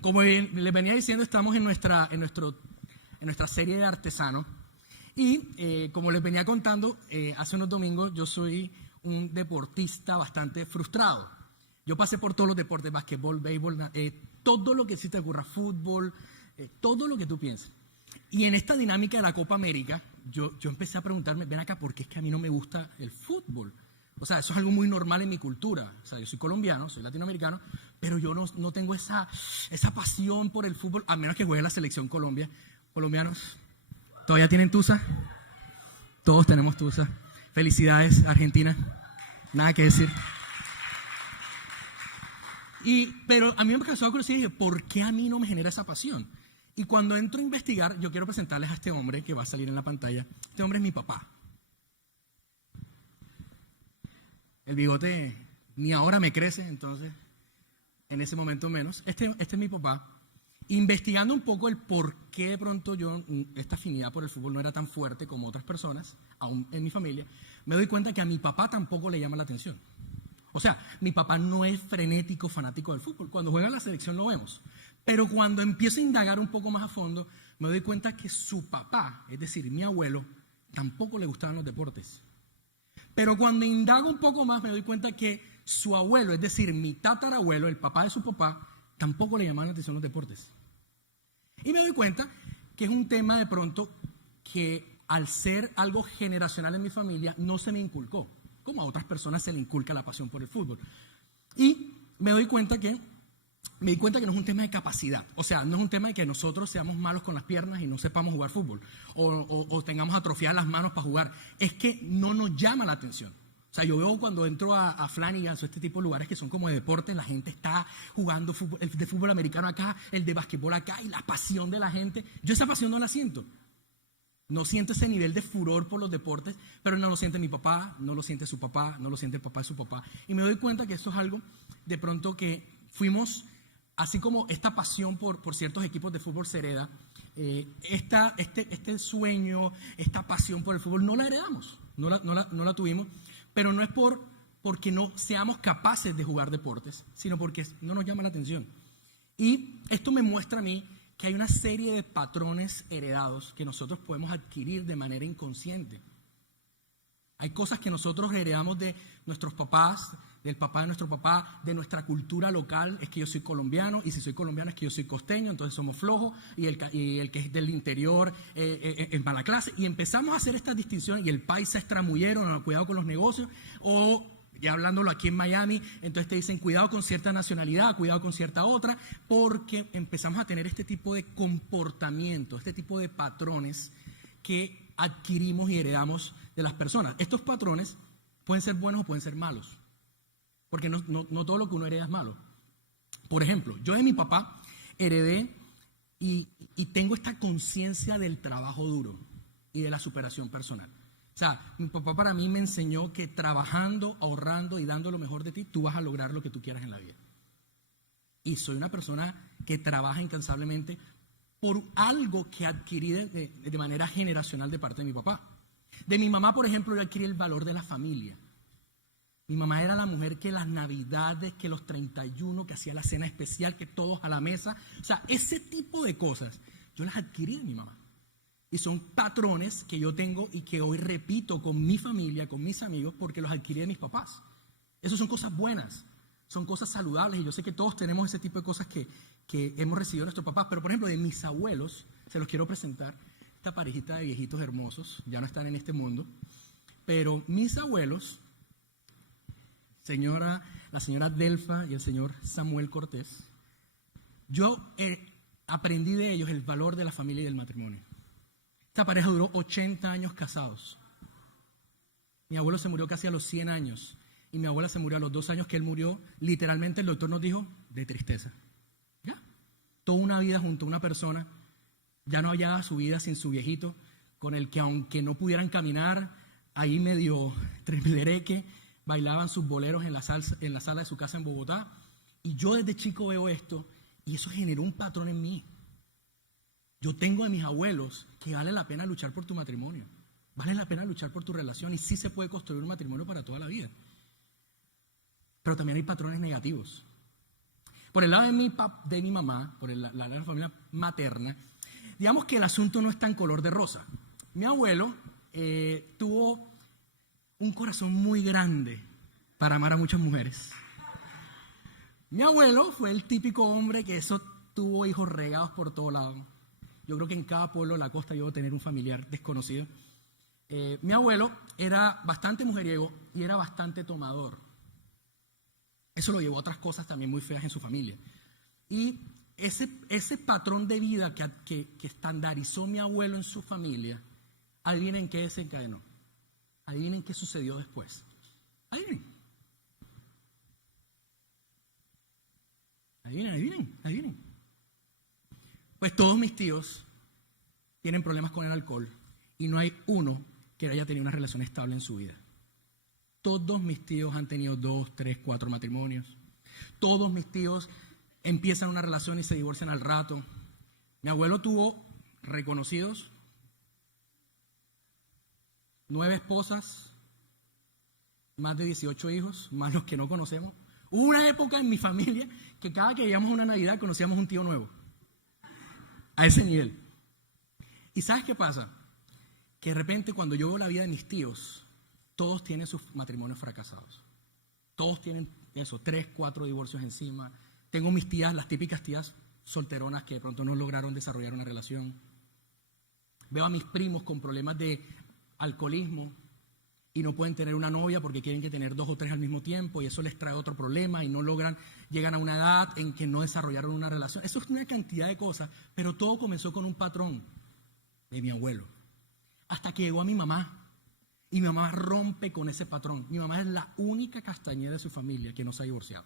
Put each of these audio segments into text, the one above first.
como les venía diciendo, estamos en nuestra serie de artesanos. Y como les venía contando, hace unos domingos yo soy un deportista bastante frustrado. Yo pasé por todos los deportes, basquetbol, béisbol, todo lo que sí te ocurra, fútbol, todo lo que tú pienses. Y en esta dinámica de la Copa América, yo empecé a preguntarme, ven acá, ¿por qué es que a mí no me gusta el fútbol? O sea, eso es algo muy normal en mi cultura. O sea, yo soy colombiano, soy latinoamericano, pero yo no tengo esa pasión por el fútbol, a menos que juegue la selección Colombia. Colombianos, ¿todavía tienen tusa? Todos tenemos tusa. Felicidades, Argentina. Nada que decir. Pero a mí me causó curiosidad y dije, ¿por qué a mí no me genera esa pasión? Y cuando entro a investigar, yo quiero presentarles a este hombre que va a salir en la pantalla. Este hombre es mi papá. El bigote ni ahora me crece, entonces en ese momento menos. Este es mi papá. Investigando un poco el por qué de pronto esta afinidad por el fútbol no era tan fuerte como otras personas, aún en mi familia, me doy cuenta que a mi papá tampoco le llama la atención. O sea, mi papá no es frenético, fanático del fútbol. Cuando juega en la selección lo vemos. Pero cuando empiezo a indagar un poco más a fondo, me doy cuenta que su papá, es decir, mi abuelo, tampoco le gustaban los deportes. Pero cuando indago un poco más, me doy cuenta que su abuelo, es decir, mi tatarabuelo, el papá de su papá, tampoco le llamaban la atención los deportes. Y me doy cuenta que es un tema de pronto que al ser algo generacional en mi familia no se me inculcó, como a otras personas se le inculca la pasión por el fútbol. Y me di cuenta que no es un tema de capacidad, o sea, no es un tema de que nosotros seamos malos con las piernas y no sepamos jugar fútbol, o tengamos atrofiadas las manos para jugar, es que no nos llama la atención. O sea, yo veo cuando entro a Flanagan's o este tipo de lugares que son como de deporte, la gente está jugando fútbol, el de fútbol americano acá, el de basquetbol acá, y la pasión de la gente, yo esa pasión no la siento. No siento ese nivel de furor por los deportes, pero no lo siente mi papá, no lo siente su papá, no lo siente el papá de su papá. Y me doy cuenta que esto es algo de pronto que fuimos, así como esta pasión por ciertos equipos de fútbol se hereda, este sueño, esta pasión por el fútbol, no la heredamos, no la tuvimos, pero no es porque no seamos capaces de jugar deportes, sino porque no nos llama la atención. Y esto me muestra a mí que hay una serie de patrones heredados que nosotros podemos adquirir de manera inconsciente. Hay cosas que nosotros heredamos de nuestros papás, del papá de nuestro papá, de nuestra cultura local. Es que yo soy colombiano, y si soy colombiano es que yo soy costeño, entonces somos flojos, y el que es del interior es mala clase. Y empezamos a hacer esta distinción, y el paisa es tramullero, no, cuidado con los negocios, o ya hablándolo aquí en Miami, entonces te dicen cuidado con cierta nacionalidad, cuidado con cierta otra, porque empezamos a tener este tipo de comportamiento, este tipo de patrones que adquirimos y heredamos de las personas. Estos patrones pueden ser buenos o pueden ser malos, porque no todo lo que uno hereda es malo. Por ejemplo, yo de mi papá heredé y tengo esta conciencia del trabajo duro y de la superación personal. O sea, mi papá para mí me enseñó que trabajando, ahorrando y dando lo mejor de ti, tú vas a lograr lo que tú quieras en la vida. Y soy una persona que trabaja incansablemente por algo que adquirí de manera generacional de parte de mi papá. De mi mamá, por ejemplo, yo adquirí el valor de la familia. Mi mamá era la mujer que las navidades, que los 31, que hacía la cena especial, que todos a la mesa. O sea, ese tipo de cosas yo las adquirí de mi mamá. Y son patrones que yo tengo y que hoy repito con mi familia, con mis amigos, porque los adquirí de mis papás. Esas son cosas buenas, son cosas saludables, y yo sé que todos tenemos ese tipo de cosas que hemos recibido de nuestros papás. Pero, por ejemplo, de mis abuelos, se los quiero presentar, esta parejita de viejitos hermosos, ya no están en este mundo, pero mis abuelos, la señora Delfa y el señor Samuel Cortés, yo aprendí de ellos el valor de la familia y del matrimonio. Esta pareja duró 80 años casados. Mi abuelo se murió casi a los 100 años y mi abuela se murió a los 2 años que él murió. Literalmente el doctor nos dijo, de tristeza. Ya, toda una vida junto a una persona, ya no hallaba su vida sin su viejito, con el que aunque no pudieran caminar, ahí medio tremblereque, bailaban sus boleros en la sala de su casa en Bogotá. Y yo desde chico veo esto y eso generó un patrón en mí. Yo tengo de mis abuelos que vale la pena luchar por tu matrimonio, vale la pena luchar por tu relación, y sí se puede construir un matrimonio para toda la vida. Pero también hay patrones negativos. Por el lado de mi mamá, por el lado de la familia materna, digamos que el asunto no es tan color de rosa. Mi abuelo tuvo un corazón muy grande para amar a muchas mujeres. Mi abuelo fue el típico hombre que tuvo hijos regados por todos lados. Yo creo que en cada pueblo de la costa yo voy a tener un familiar desconocido. Mi abuelo era bastante mujeriego y era bastante tomador. Eso lo llevó a otras cosas también muy feas en su familia. Y ese patrón de vida que estandarizó mi abuelo en su familia, adivinen qué desencadenó. Adivinen qué sucedió después. Adivinen. Pues todos mis tíos tienen problemas con el alcohol y no hay uno que haya tenido una relación estable en su vida. Todos mis tíos han tenido 2, 3, 4 matrimonios. Todos mis tíos empiezan una relación y se divorcian al rato. Mi abuelo tuvo reconocidos 9 esposas, más de 18 hijos, más los que no conocemos. Hubo una época en mi familia que cada que íbamos a una Navidad conocíamos un tío nuevo. A ese nivel. ¿Y sabes qué pasa? Que de repente cuando yo veo la vida de mis tíos, todos tienen sus matrimonios fracasados. Todos tienen eso, 3, 4 divorcios encima. Tengo mis tías, las típicas tías solteronas que de pronto no lograron desarrollar una relación. Veo a mis primos con problemas de alcoholismo y no pueden tener una novia porque quieren que tener 2 o 3 al mismo tiempo y eso les trae otro problema y no logran, llegan a una edad en que no desarrollaron una relación. Eso es una cantidad de cosas, pero todo comenzó con un patrón de mi abuelo. Hasta que llegó a mi mamá. Y mi mamá rompe con ese patrón. Mi mamá es la única Castañeda de su familia que no se ha divorciado.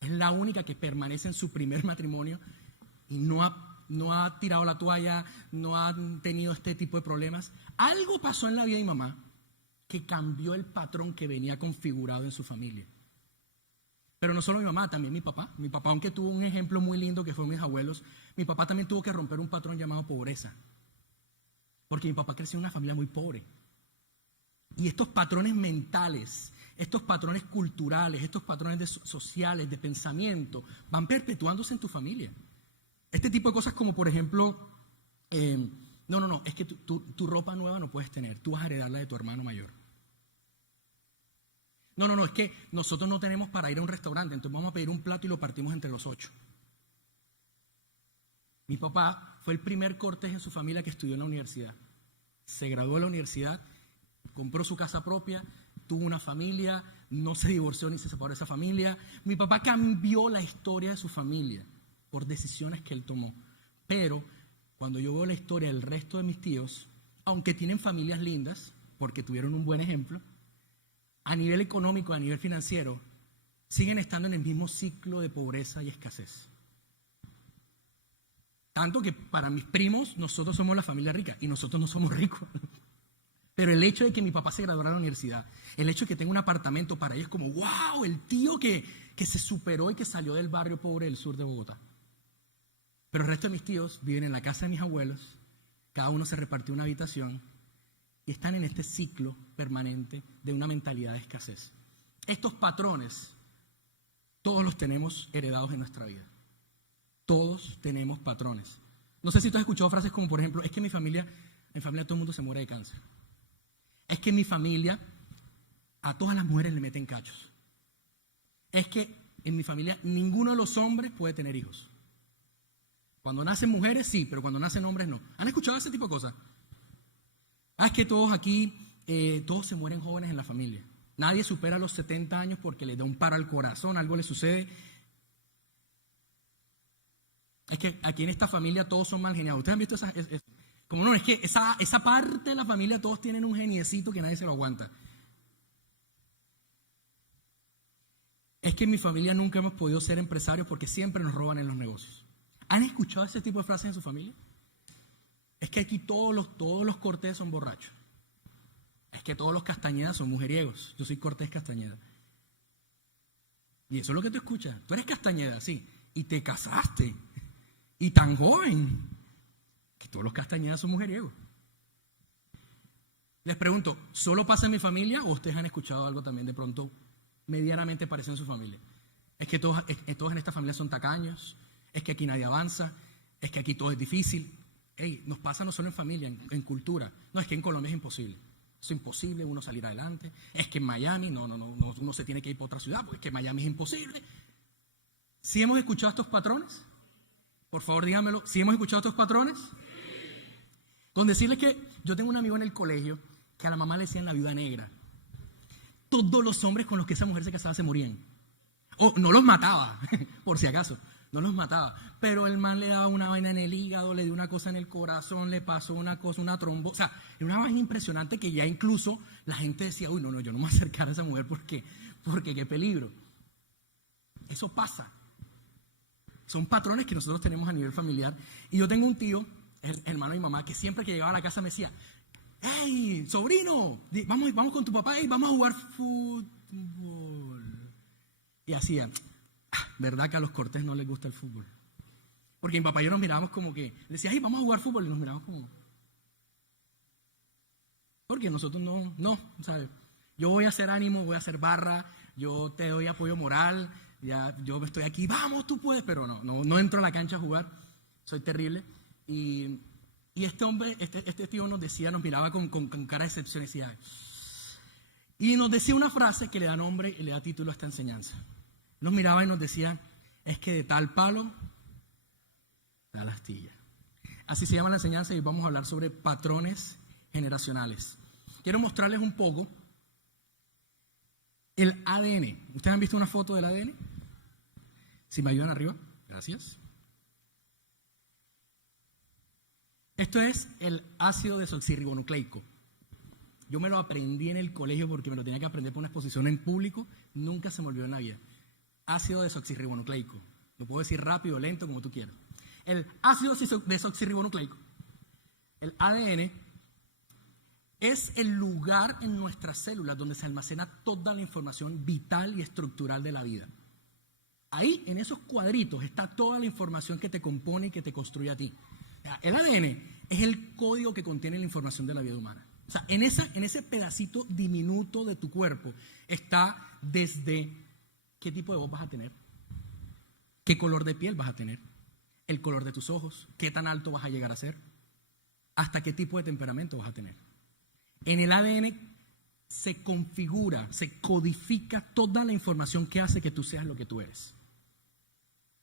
Es la única que permanece en su primer matrimonio y no ha tirado la toalla, no ha tenido este tipo de problemas. Algo pasó en la vida de mi mamá que cambió el patrón que venía configurado en su familia. Pero no solo mi mamá, también mi papá. Mi papá, aunque tuvo un ejemplo muy lindo que fue mis abuelos, mi papá también tuvo que romper un patrón llamado pobreza. Porque mi papá creció en una familia muy pobre. Y estos patrones mentales, estos patrones culturales, estos patrones sociales, de pensamiento, van perpetuándose en tu familia. Este tipo de cosas como, por ejemplo, es que tu ropa nueva no puedes tener, tú vas a heredarla de tu hermano mayor. Es que nosotros no tenemos para ir a un restaurante, entonces vamos a pedir un plato y lo partimos entre los 8. Mi papá fue el primer Cortés en su familia que estudió en la universidad. Se graduó de la universidad, compró su casa propia, tuvo una familia, no se divorció ni se separó de esa familia. Mi papá cambió la historia de su familia por decisiones que él tomó. Pero cuando yo veo la historia del resto de mis tíos, aunque tienen familias lindas, porque tuvieron un buen ejemplo, a nivel económico, a nivel financiero, siguen estando en el mismo ciclo de pobreza y escasez. Tanto que para mis primos, nosotros somos la familia rica y nosotros no somos ricos. Pero el hecho de que mi papá se graduara de la universidad, el hecho de que tenga un apartamento para ellos es como, wow, el tío que se superó y que salió del barrio pobre del sur de Bogotá. Pero el resto de mis tíos viven en la casa de mis abuelos, cada uno se repartió una habitación y están en este ciclo permanente de una mentalidad de escasez. Estos patrones, todos los tenemos heredados en nuestra vida. Todos tenemos patrones. No sé si tú has escuchado frases como, por ejemplo, es que en mi familia todo el mundo se muere de cáncer. Es que en mi familia a todas las mujeres le meten cachos. Es que en mi familia ninguno de los hombres puede tener hijos. Cuando nacen mujeres sí, pero cuando nacen hombres no. ¿Han escuchado ese tipo de cosas? Es que todos aquí, todos se mueren jóvenes en la familia. Nadie supera los 70 años porque les da un paro al corazón, algo le sucede. Es que aquí en esta familia todos son mal geniados. ¿Ustedes han visto esa? Como no, es que esa parte de la familia todos tienen un geniecito que nadie se lo aguanta. Es que en mi familia nunca hemos podido ser empresarios porque siempre nos roban en los negocios. ¿Han escuchado ese tipo de frases en su familia? Es que aquí todos los Cortés son borrachos. Es que todos los Castañeda son mujeriegos. Yo soy Cortés Castañeda. Y eso es lo que tú escuchas. Tú eres Castañeda, sí. Y te casaste. Y tan joven, que todos los Castañedas son mujeriegos. Les pregunto, ¿solo pasa en mi familia o ustedes han escuchado algo también de pronto medianamente parecido en su familia? es que todos en esta familia son tacaños, es que aquí nadie avanza, es que aquí todo es difícil. Hey, nos pasa no solo en familia, en cultura. No, es que en Colombia es imposible. Es imposible uno salir adelante. Es que en Miami, no, uno se tiene que ir para otra ciudad, porque es que Miami es imposible. ¿Sí hemos escuchado estos patrones? Por favor, díganmelo. ¿Sí hemos escuchado estos patrones? Con decirles que yo tengo un amigo en el colegio que a la mamá le decían la viuda negra. Todos los hombres con los que esa mujer se casaba se morían. O no los mataba, por si acaso. No los mataba. Pero el man le daba una vaina en el hígado, le dio una cosa en el corazón, le pasó una cosa, una trombosis. O sea, era una vaina impresionante que ya incluso la gente decía, uy, no, yo no me voy a acercar a esa mujer porque qué peligro. Eso pasa. Son patrones que nosotros tenemos a nivel familiar. Y yo tengo un tío, hermano de mi mamá, que siempre que llegaba a la casa me decía, hey, sobrino, vamos con tu papá y vamos a jugar fútbol. Y hacía, ¿verdad que a los Cortés no les gusta el fútbol? Porque mi papá y yo nos mirábamos como que, le decía, hey, vamos a jugar fútbol, y nos mirábamos como, porque nosotros no, ¿sabes? Yo voy a hacer ánimo, voy a hacer barra, yo te doy apoyo moral, ya yo estoy aquí, vamos, tú puedes, pero no entro a la cancha a jugar, soy terrible. Y este hombre, este tío nos miraba con cara de excepción y nos decía una frase que le da nombre y le da título a esta enseñanza. Nos miraba y nos decía, es que de tal palo, tal astilla. Así se llama la enseñanza y vamos a hablar sobre patrones generacionales. Quiero mostrarles un poco el ADN. ¿Ustedes han visto una foto del ADN? Si me ayudan arriba, gracias. Esto es el ácido desoxirribonucleico. Yo me lo aprendí en el colegio porque me lo tenía que aprender por una exposición en público. Nunca se me olvidó en la vida. Ácido desoxirribonucleico. Lo puedo decir rápido, lento, como tú quieras. El ácido desoxirribonucleico, el ADN, es el lugar en nuestras células donde se almacena toda la información vital y estructural de la vida. Ahí, en esos cuadritos, está toda la información que te compone y que te construye a ti. El ADN es el código que contiene la información de la vida humana. O sea, en ese pedacito diminuto de tu cuerpo está desde qué tipo de voz vas a tener, qué color de piel vas a tener, el color de tus ojos, qué tan alto vas a llegar a ser, hasta qué tipo de temperamento vas a tener. En el ADN se configura, se codifica toda la información que hace que tú seas lo que tú eres.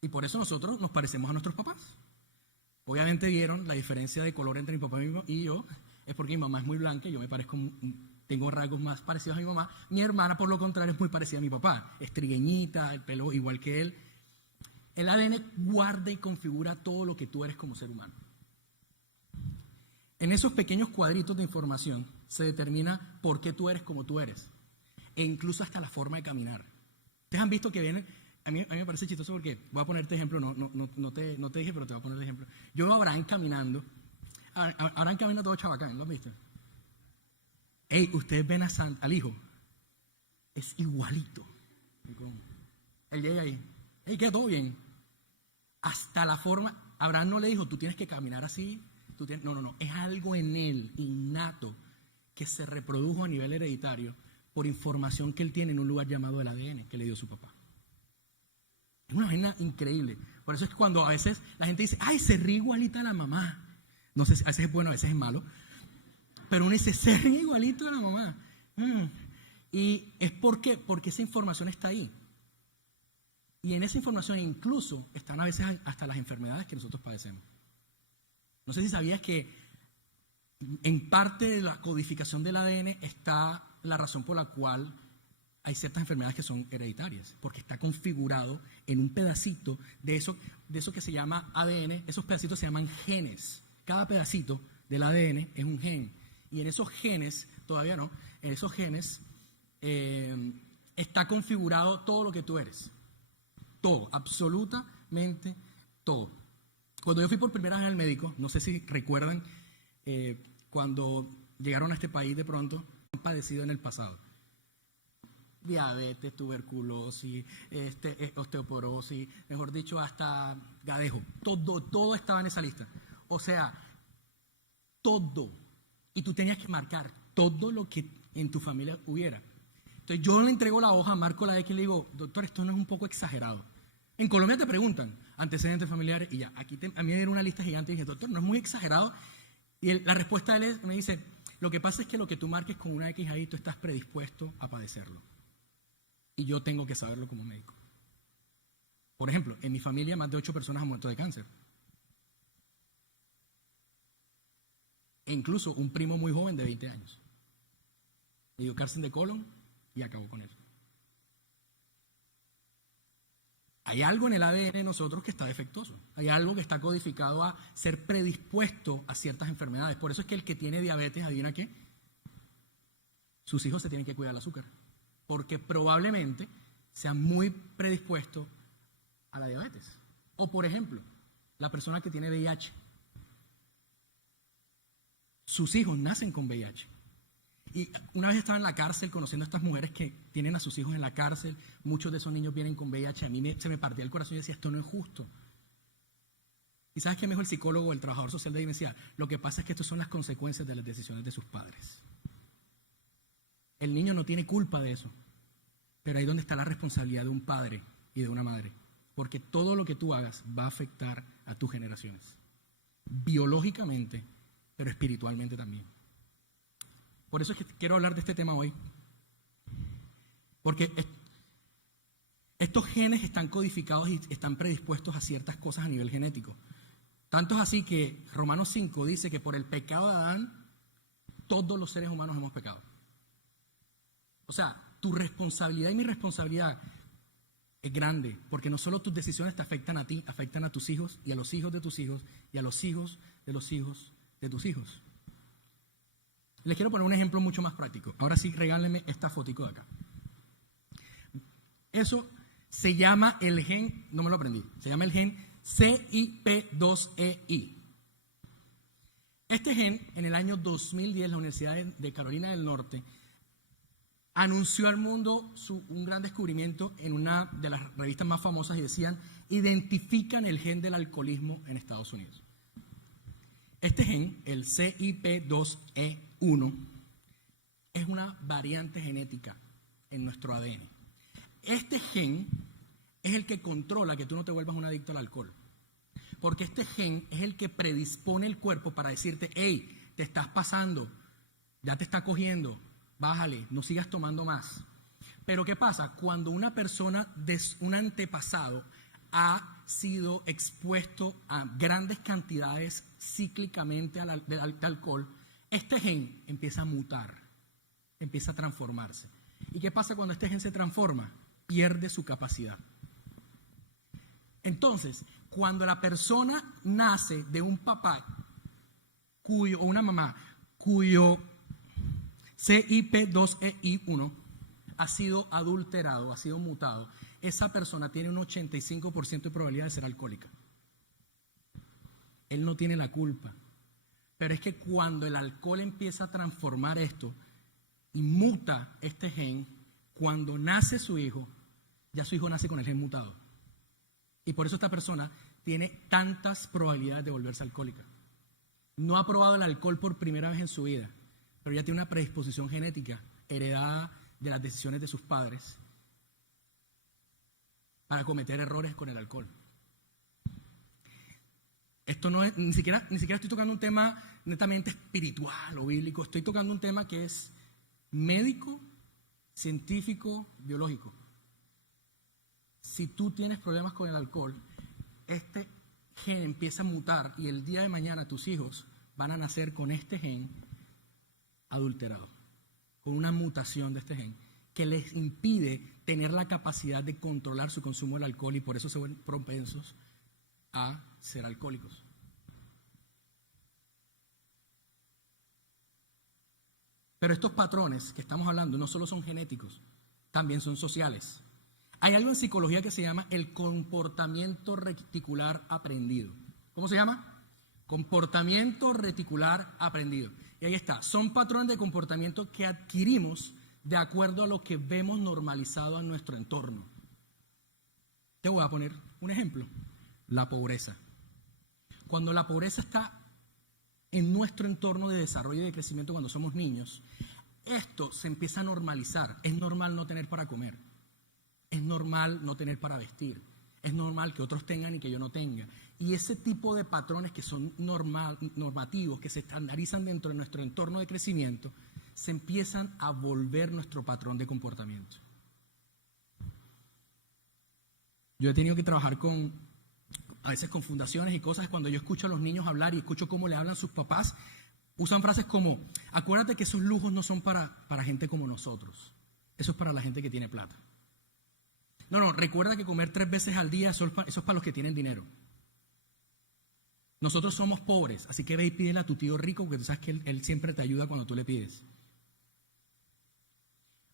Y por eso nosotros nos parecemos a nuestros papás. Obviamente vieron la diferencia de color entre mi papá y yo, es porque mi mamá es muy blanca y yo me parezco, tengo rasgos más parecidos a mi mamá. Mi hermana, por lo contrario, es muy parecida a mi papá, es trigueñita, el pelo igual que él. El ADN guarda y configura todo lo que tú eres como ser humano. En esos pequeños cuadritos de información se determina por qué tú eres como tú eres, e incluso hasta la forma de caminar. Ustedes han visto que vienen. A mí me parece chistoso porque voy a ponerte ejemplo, no te dije, pero te voy a poner de ejemplo. Yo veo a Abraham caminando, Abraham camina todo chabacán, ¿lo has visto? Ey, ustedes ven al hijo, es igualito. Él llega ahí, ey, queda todo bien. Hasta la forma, Abraham no le dijo, tú tienes que caminar así, no, es algo en él, innato, que se reprodujo a nivel hereditario por información que él tiene en un lugar llamado el ADN que le dio su papá. Es una vaina increíble. Por eso es que cuando a veces la gente dice, ay, se ríe igualita a la mamá. No sé, a veces es bueno, a veces es malo. Pero uno dice, se ríe igualito a la mamá. Y es porque esa información está ahí. Y en esa información incluso están a veces hasta las enfermedades que nosotros padecemos. No sé si sabías que en parte de la codificación del ADN está la razón por la cual hay ciertas enfermedades que son hereditarias, porque está configurado en un pedacito de eso que se llama ADN. Esos pedacitos se llaman genes. Cada pedacito del ADN es un gen. Y en esos genes, todavía no, en esos genes está configurado todo lo que tú eres. Todo, absolutamente todo. Cuando yo fui por primera vez al médico, no sé si recuerdan, cuando llegaron a este país de pronto, han padecido en el pasado. Diabetes, tuberculosis, osteoporosis, mejor dicho, hasta gadejo. Todo estaba en esa lista. O sea, todo. Y tú tenías que marcar todo lo que en tu familia hubiera. Entonces yo le entrego la hoja, marco la X y le digo, doctor, esto no es un poco exagerado. En Colombia te preguntan antecedentes familiares y ya, aquí a mí me dieron una lista gigante y dije, doctor, ¿no es muy exagerado? Y la respuesta de él me dice, lo que pasa es que lo que tú marques con una X ahí, tú estás predispuesto a padecerlo. Y yo tengo que saberlo como médico. Por ejemplo, en mi familia más de 8 personas han muerto de cáncer. E incluso un primo muy joven de 20 años. Le dio cáncer de colon y acabó con él. Hay algo en el ADN de nosotros que está defectuoso. Hay algo que está codificado a ser predispuesto a ciertas enfermedades. Por eso es que el que tiene diabetes, ¿adivina qué? Sus hijos se tienen que cuidar del azúcar. Porque probablemente sean muy predispuestos a la diabetes. O por ejemplo, la persona que tiene VIH. Sus hijos nacen con VIH. Y una vez estaba en la cárcel conociendo a estas mujeres que tienen a sus hijos en la cárcel, muchos de esos niños vienen con VIH, a mí se me partía el corazón y decía, esto no es justo. ¿Y sabes qué me dijo el psicólogo o el trabajador social de ahí? Me decía, lo que pasa es que estas son las consecuencias de las decisiones de sus padres. El niño no tiene culpa de eso, pero ahí es donde está la responsabilidad de un padre y de una madre, porque todo lo que tú hagas va a afectar a tus generaciones, biológicamente, pero espiritualmente también. Por eso es que quiero hablar de este tema hoy, porque estos genes están codificados y están predispuestos a ciertas cosas a nivel genético. Tanto es así que Romanos 5 dice que por el pecado de Adán, todos los seres humanos hemos pecado. O sea, tu responsabilidad y mi responsabilidad es grande, porque no solo tus decisiones te afectan a ti, afectan a tus hijos y a los hijos de tus hijos y a los hijos de los hijos de tus hijos. Les quiero poner un ejemplo mucho más práctico. Ahora sí, regálenme esta fotico de acá. Eso se llama el gen, no me lo aprendí, se llama el gen CYP2EI. Este gen, en el año 2010, la Universidad de Carolina del Norte anunció al mundo un gran descubrimiento en una de las revistas más famosas y decían, identifican el gen del alcoholismo en Estados Unidos. Este gen, el CYP2E1, es una variante genética en nuestro ADN. Este gen es el que controla que tú no te vuelvas un adicto al alcohol. Porque este gen es el que predispone el cuerpo para decirte, hey, te estás pasando, ya te está cogiendo, bájale, no sigas tomando más. Pero ¿qué pasa? Cuando una persona de un antepasado ha sido expuesto a grandes cantidades cíclicamente de alcohol, este gen empieza a mutar, empieza a transformarse. ¿Y qué pasa cuando este gen se transforma? Pierde su capacidad. Entonces, cuando la persona nace de un papá o una mamá cuyo CYP2EI1 ha sido adulterado, ha sido mutado, esa persona tiene un 85% de probabilidad de ser alcohólica. Él no tiene la culpa. Pero es que cuando el alcohol empieza a transformar esto y muta este gen, cuando nace su hijo, ya su hijo nace con el gen mutado. Y por eso esta persona tiene tantas probabilidades de volverse alcohólica. No ha probado el alcohol por primera vez en su vida, pero ya tiene una predisposición genética heredada de las decisiones de sus padres para cometer errores con el alcohol. Esto no es, ni siquiera estoy tocando un tema netamente espiritual o bíblico, estoy tocando un tema que es médico, científico, biológico. Si tú tienes problemas con el alcohol, este gen empieza a mutar y el día de mañana tus hijos van a nacer con este gen adulterado, con una mutación de este gen que les impide tener la capacidad de controlar su consumo del alcohol y por eso se vuelven propensos a ser alcohólicos. Pero estos patrones que estamos hablando no solo son genéticos, también son sociales. Hay algo en psicología que se llama el comportamiento reticular aprendido. ¿Cómo se llama? Comportamiento reticular aprendido. Y ahí está, son patrones de comportamiento que adquirimos de acuerdo a lo que vemos normalizado en nuestro entorno. Te voy a poner un ejemplo, la pobreza. Cuando la pobreza está en nuestro entorno de desarrollo y de crecimiento cuando somos niños, esto se empieza a normalizar. Es normal no tener para comer. Es normal no tener para vestir. Es normal que otros tengan y que yo no tenga. Y ese tipo de patrones que son normativos, que se estandarizan dentro de nuestro entorno de crecimiento, se empiezan a volver nuestro patrón de comportamiento. Yo he tenido que trabajar a veces con fundaciones y cosas. Cuando yo escucho a los niños hablar y escucho cómo le hablan sus papás, usan frases como: acuérdate que esos lujos no son para gente como nosotros. Eso es para la gente que tiene plata. No, recuerda que comer 3 veces al día, eso es para los que tienen dinero. Nosotros somos pobres, así que ve y pídele a tu tío rico, porque tú sabes que él siempre te ayuda cuando tú le pides.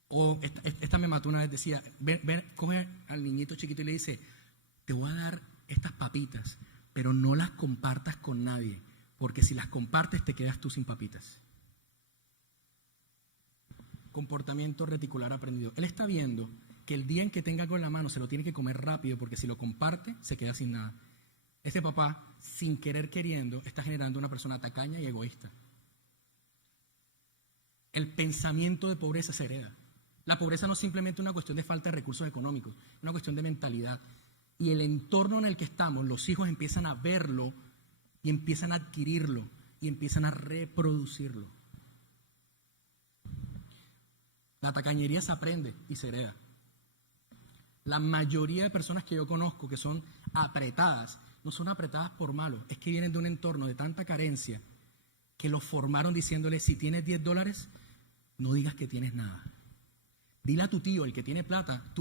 O esta me mató una vez, decía, coge al niñito chiquito y le dice: te voy a dar estas papitas, pero no las compartas con nadie, porque si las compartes te quedas tú sin papitas. Comportamiento reticular aprendido. Él está viendo que el día en que tenga algo en la mano se lo tiene que comer rápido, porque si lo comparte se queda sin nada. Ese papá, sin querer queriendo, está generando una persona tacaña y egoísta. El pensamiento de pobreza se hereda. La pobreza no es simplemente una cuestión de falta de recursos económicos, es una cuestión de mentalidad. Y el entorno en el que estamos, los hijos empiezan a verlo y empiezan a adquirirlo y empiezan a reproducirlo. La tacañería se aprende y se hereda. La mayoría de personas que yo conozco que son apretadas, no son apretadas por malo, es que vienen de un entorno de tanta carencia que los formaron diciéndole: si tienes $10, no digas que tienes nada. Dile a tu tío, el que tiene plata,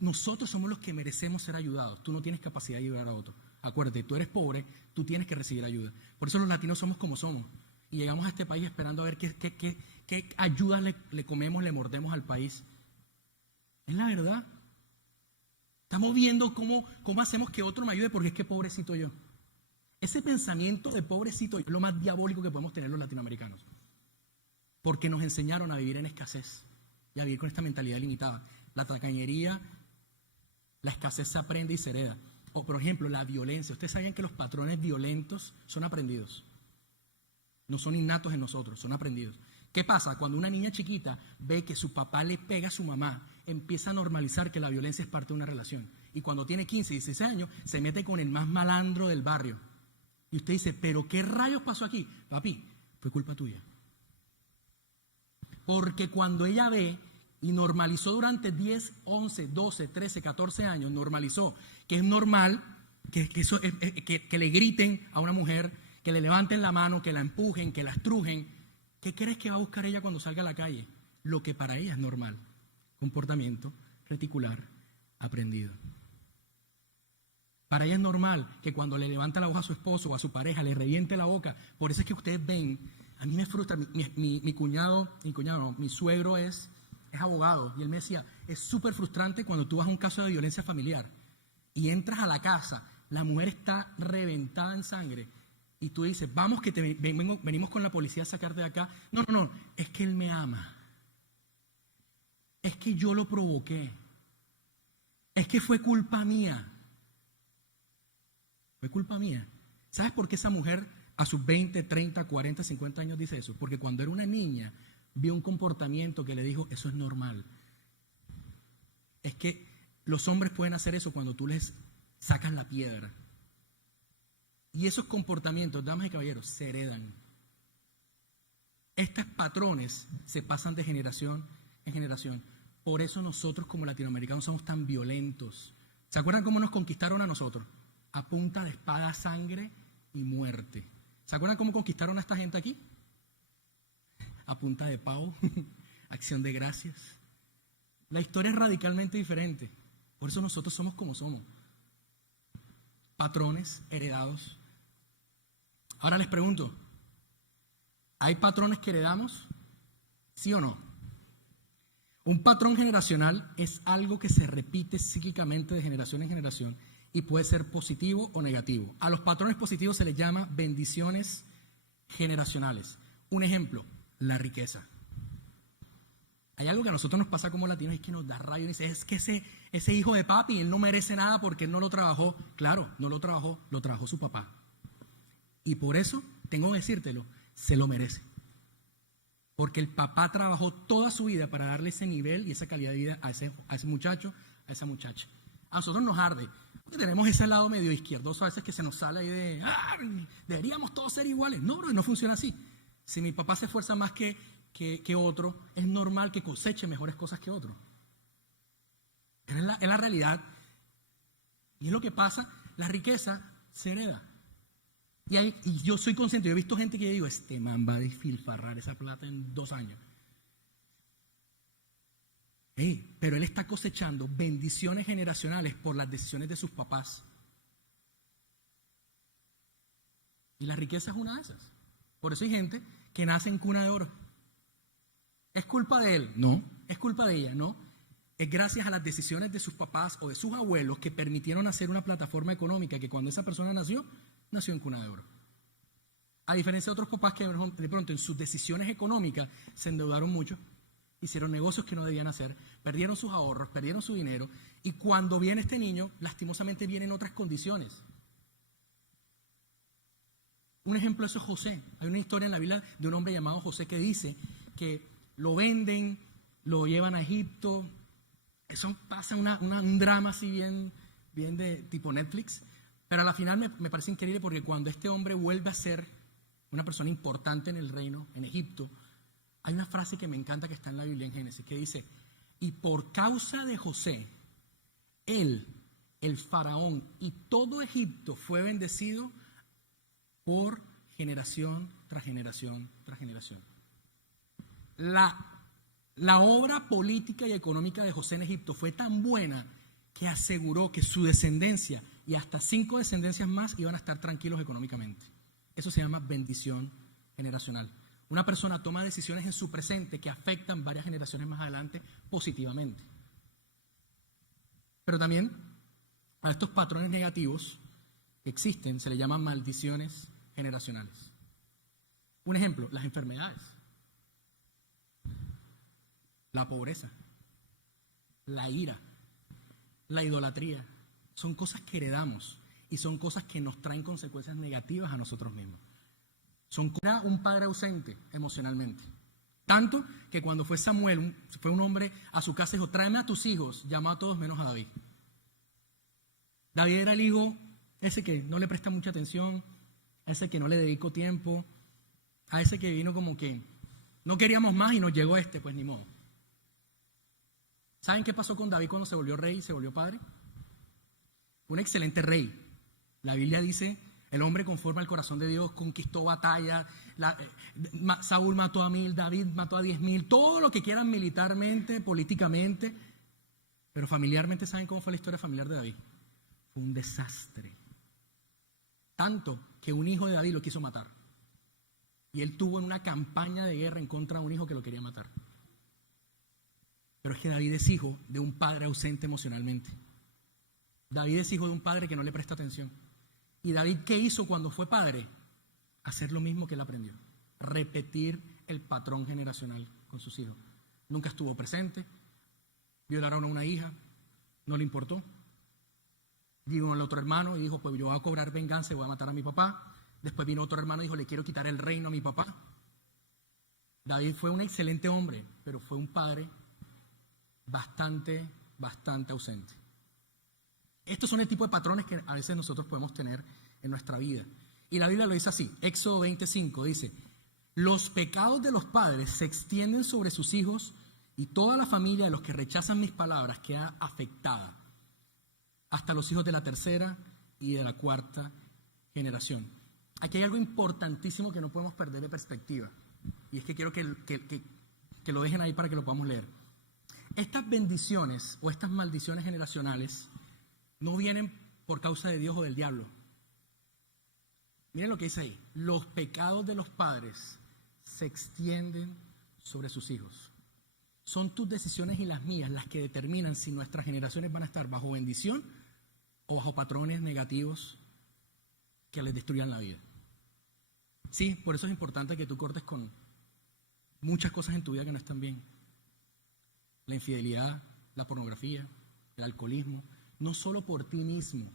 nosotros somos los que merecemos ser ayudados. Tú no tienes capacidad de ayudar a otro. Acuérdate, tú eres pobre, tú tienes que recibir ayuda. Por eso los latinos somos como somos. Y llegamos a este país esperando a ver qué ayudas le comemos, le mordemos al país. Es la verdad. Estamos viendo cómo hacemos que otro me ayude porque es que pobrecito yo. Ese pensamiento de pobrecito yo es lo más diabólico que podemos tener los latinoamericanos. Porque nos enseñaron a vivir en escasez y a vivir con esta mentalidad limitada. La tacañería, la escasez se aprende y se hereda. O por ejemplo, la violencia. Ustedes sabían que los patrones violentos son aprendidos. No son innatos en nosotros, son aprendidos. ¿Qué pasa? Cuando una niña chiquita ve que su papá le pega a su mamá, empieza a normalizar que la violencia es parte de una relación. Y cuando tiene 15, 16 años, se mete con el más malandro del barrio. Y usted dice: ¿pero qué rayos pasó aquí? Papi, fue culpa tuya. Porque cuando ella ve y normalizó durante 10, 11, 12, 13, 14 años, normalizó que es normal que le griten a una mujer, que le levanten la mano, que la empujen, que la estrujen. ¿Qué crees que va a buscar ella cuando salga a la calle? Lo que para ella es normal. Comportamiento reticular aprendido. Para ella es normal que cuando le levanta la voz a su esposo o a su pareja le reviente la boca. Por eso es que ustedes ven, a mí me frustra, mi suegro es abogado, y él me decía: es súper frustrante cuando tú vas a un caso de violencia familiar y entras a la casa, la mujer está reventada en sangre, y tú dices: vamos que venimos con la policía a sacarte de acá. No, es que él me ama. Es que yo lo provoqué. Es que fue culpa mía. Fue culpa mía. ¿Sabes por qué esa mujer a sus 20, 30, 40, 50 años dice eso? Porque cuando era una niña vio un comportamiento que le dijo: eso es normal. Es que los hombres pueden hacer eso cuando tú les sacas la piedra. Y esos comportamientos, damas y caballeros, se heredan. Estos patrones se pasan de generación en generación. Por eso nosotros como latinoamericanos somos tan violentos. ¿Se acuerdan cómo nos conquistaron a nosotros? A punta de espada, sangre y muerte. ¿Se acuerdan cómo conquistaron a esta gente aquí? A punta de pavo, acción de gracias. La historia es radicalmente diferente. Por eso nosotros somos como somos. Patrones heredados. Ahora les pregunto, ¿hay patrones que heredamos? ¿Sí o no? Un patrón generacional es algo que se repite cíclicamente de generación en generación y puede ser positivo o negativo. A los patrones positivos se les llama bendiciones generacionales. Un ejemplo, la riqueza. Hay algo que a nosotros nos pasa como latinos, es que nos da rabia y dice: es que ese hijo de papi, él no merece nada porque él no lo trabajó. Claro, no lo trabajó su papá. Y por eso, tengo que decírtelo, se lo merece. porque el papá trabajó toda su vida para darle ese nivel y esa calidad de vida a ese muchacho, a esa muchacha. A nosotros nos arde, porque tenemos ese lado medio izquierdoso a veces que se nos sale ahí de, deberíamos todos ser iguales. No, bro, no funciona así. Si mi papá se esfuerza más que otro, es normal que coseche mejores cosas que otro. Es la realidad. Y es lo que pasa, la riqueza se hereda. Y yo soy consciente, yo he visto gente que yo digo, este man va a despilfarrar esa plata en 2 años. Pero él está cosechando bendiciones generacionales por las decisiones de sus papás. Y la riqueza es una de esas. Por eso hay gente que nace en cuna de oro. ¿Es culpa de él? No. ¿Es culpa de ella? No. Es gracias a las decisiones de sus papás o de sus abuelos que permitieron hacer una plataforma económica que cuando esa persona nació en cuna de oro. A diferencia de otros papás que de pronto en sus decisiones económicas se endeudaron mucho, hicieron negocios que no debían hacer, perdieron sus ahorros, perdieron su dinero, y cuando viene este niño, lastimosamente viene en otras condiciones. Un ejemplo de eso es José. Hay una historia en la Biblia de un hombre llamado José que dice que lo venden, lo llevan a Egipto. Eso pasa un drama así bien de tipo Netflix, pero a la final me parece increíble porque cuando este hombre vuelve a ser una persona importante en el reino, en Egipto, hay una frase que me encanta que está en la Biblia en Génesis, que dice, y por causa de José, él, el faraón y todo Egipto fue bendecido por generación tras generación tras generación. La obra política y económica de José en Egipto fue tan buena que aseguró que su descendencia y hasta 5 descendencias más iban a estar tranquilos económicamente. Eso se llama bendición generacional. Una persona toma decisiones en su presente que afectan varias generaciones más adelante positivamente. Pero también a estos patrones negativos que existen se le llaman maldiciones generacionales. Un ejemplo, las enfermedades, la pobreza, la ira, la idolatría. Son cosas que heredamos y son cosas que nos traen consecuencias negativas a nosotros mismos. Era un padre ausente emocionalmente. Tanto que cuando fue Samuel, fue un hombre a su casa y dijo, tráeme a tus hijos, llamó a todos menos a David. David era el hijo ese que no le presta mucha atención, a ese que no le dedico tiempo, a ese que vino como que no queríamos más y nos llegó pues ni modo. ¿Saben qué pasó con David cuando se volvió rey y se volvió padre? Un excelente rey. La Biblia dice, el hombre conforme al corazón de Dios conquistó batalla, Saúl mató a 1000, David mató a 10,000, todo lo que quieran militarmente, políticamente, pero familiarmente, ¿saben cómo fue la historia familiar de David? Fue un desastre. Tanto que un hijo de David lo quiso matar. Y él tuvo en una campaña de guerra en contra de un hijo que lo quería matar. Pero es que David es hijo de un padre ausente emocionalmente. David es hijo de un padre que no le presta atención. ¿Y David qué hizo cuando fue padre? Hacer lo mismo que él aprendió. Repetir el patrón generacional con sus hijos. Nunca estuvo presente. Violaron a una hija. No le importó. Vino el otro hermano y dijo, pues yo voy a cobrar venganza y voy a matar a mi papá. Después vino otro hermano y dijo, le quiero quitar el reino a mi papá. David fue un excelente hombre, pero fue un padre bastante ausente. Estos son el tipo de patrones que a veces nosotros podemos tener en nuestra vida. Y la Biblia lo dice así, Éxodo 20:5 dice, los pecados de los padres se extienden sobre sus hijos y toda la familia de los que rechazan mis palabras queda afectada, hasta los hijos de la 3ª y de la 4ª generación. Aquí hay algo importantísimo que no podemos perder de perspectiva, y es que quiero que lo dejen ahí para que lo podamos leer. Estas bendiciones o estas maldiciones generacionales no vienen por causa de Dios o del diablo. Miren lo que dice ahí. Los pecados de los padres se extienden sobre sus hijos. Son tus decisiones y las mías las que determinan si nuestras generaciones van a estar bajo bendición o bajo patrones negativos que les destruyan la vida. Sí, por eso es importante que tú cortes con muchas cosas en tu vida que no están bien. La infidelidad, la pornografía, el alcoholismo. No solo por ti mismo,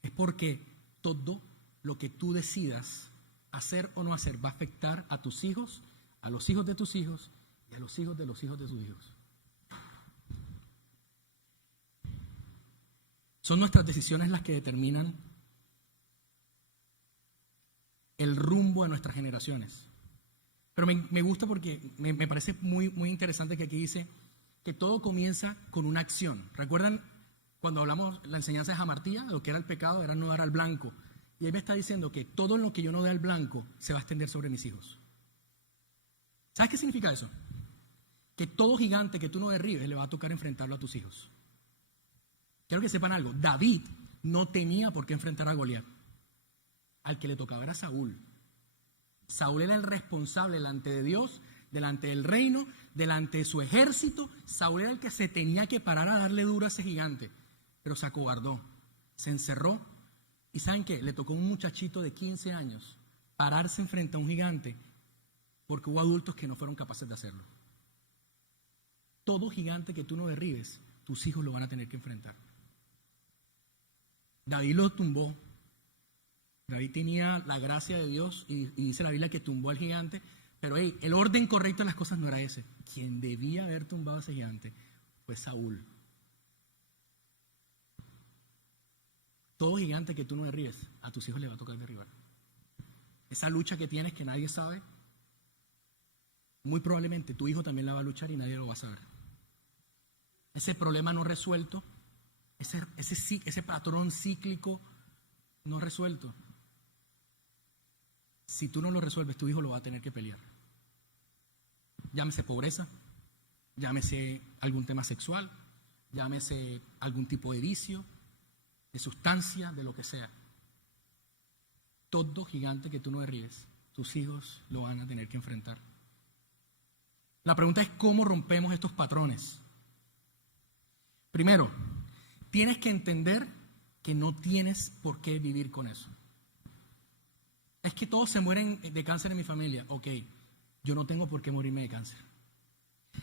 es porque todo lo que tú decidas hacer o no hacer va a afectar a tus hijos, a los hijos de tus hijos y a los hijos de los hijos de tus hijos. Son nuestras decisiones las que determinan el rumbo de nuestras generaciones. Pero me gusta porque me parece muy, muy interesante que aquí dice que todo comienza con una acción. ¿Recuerdan cuando hablamos la enseñanza de Jamartía? Lo que era el pecado era no dar al blanco. Y ahí me está diciendo que todo lo que yo no dé al blanco se va a extender sobre mis hijos. ¿Sabes qué significa eso? Que todo gigante que tú no derribes le va a tocar enfrentarlo a tus hijos. Quiero que sepan algo. David no tenía por qué enfrentar a Goliat. Al que le tocaba era Saúl. Saúl era el responsable delante de Dios, delante del reino, delante de su ejército. Saúl era el que se tenía que parar a darle duro a ese gigante. Pero se acobardó, se encerró. ¿Y saben qué? Le tocó a un muchachito de 15 años pararse enfrente a un gigante porque hubo adultos que no fueron capaces de hacerlo. Todo gigante que tú no derribes, tus hijos lo van a tener que enfrentar. David lo tumbó. David tenía la gracia de Dios y dice la Biblia que tumbó al gigante, pero el orden correcto de las cosas no era ese. Quien debía haber tumbado a ese gigante fue Saúl. Todo gigante que tú no derribes, a tus hijos les va a tocar derribar. Esa lucha que tienes que nadie sabe, muy probablemente tu hijo también la va a luchar y nadie lo va a saber. Ese problema no resuelto, ese patrón cíclico no resuelto, si tú no lo resuelves, tu hijo lo va a tener que pelear. Llámese pobreza, llámese algún tema sexual, llámese algún tipo de vicio, de sustancia, de lo que sea. Todo gigante que tú no derribes, tus hijos lo van a tener que enfrentar. La pregunta es ¿cómo rompemos estos patrones? Primero, tienes que entender que no tienes por qué vivir con eso. Es que todos se mueren de cáncer en mi familia. Ok, yo no tengo por qué morirme de cáncer.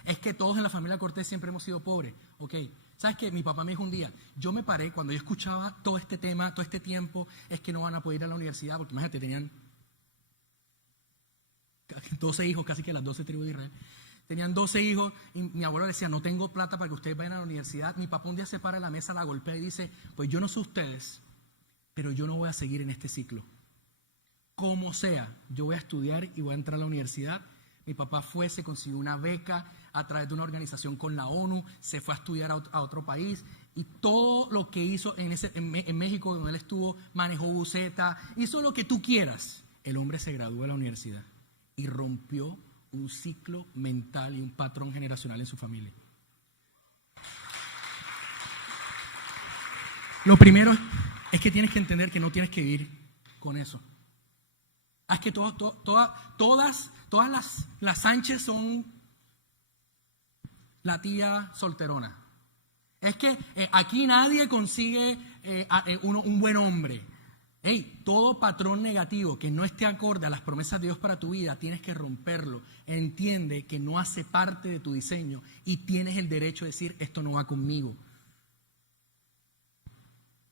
Es que todos en la familia Cortés siempre hemos sido pobres. Ok, ¿sabes qué? Mi papá me dijo un día, yo me paré cuando yo escuchaba todo este tema, todo este tiempo, es que no van a poder ir a la universidad, porque imagínate, tenían 12 hijos, casi que las 12 tribus de Israel. Tenían 12 hijos y mi abuelo decía, no tengo plata para que ustedes vayan a la universidad. Mi papá un día se para en la mesa, la golpea y dice, pues yo no sé ustedes, pero yo no voy a seguir en este ciclo. Como sea, yo voy a estudiar y voy a entrar a la universidad. Mi papá fue, se consiguió una beca a través de una organización con la ONU, se fue a estudiar a otro país y todo lo que hizo en México, donde él estuvo, manejó buseta, hizo lo que tú quieras. El hombre se graduó de la universidad y rompió un ciclo mental y un patrón generacional en su familia. Lo primero es que tienes que entender que no tienes que vivir con eso. Es que todas las Sánchez son la tía solterona. Es que aquí nadie consigue un buen hombre. Todo patrón negativo que no esté acorde a las promesas de Dios para tu vida, tienes que romperlo. Entiende que no hace parte de tu diseño y tienes el derecho de decir, esto no va conmigo.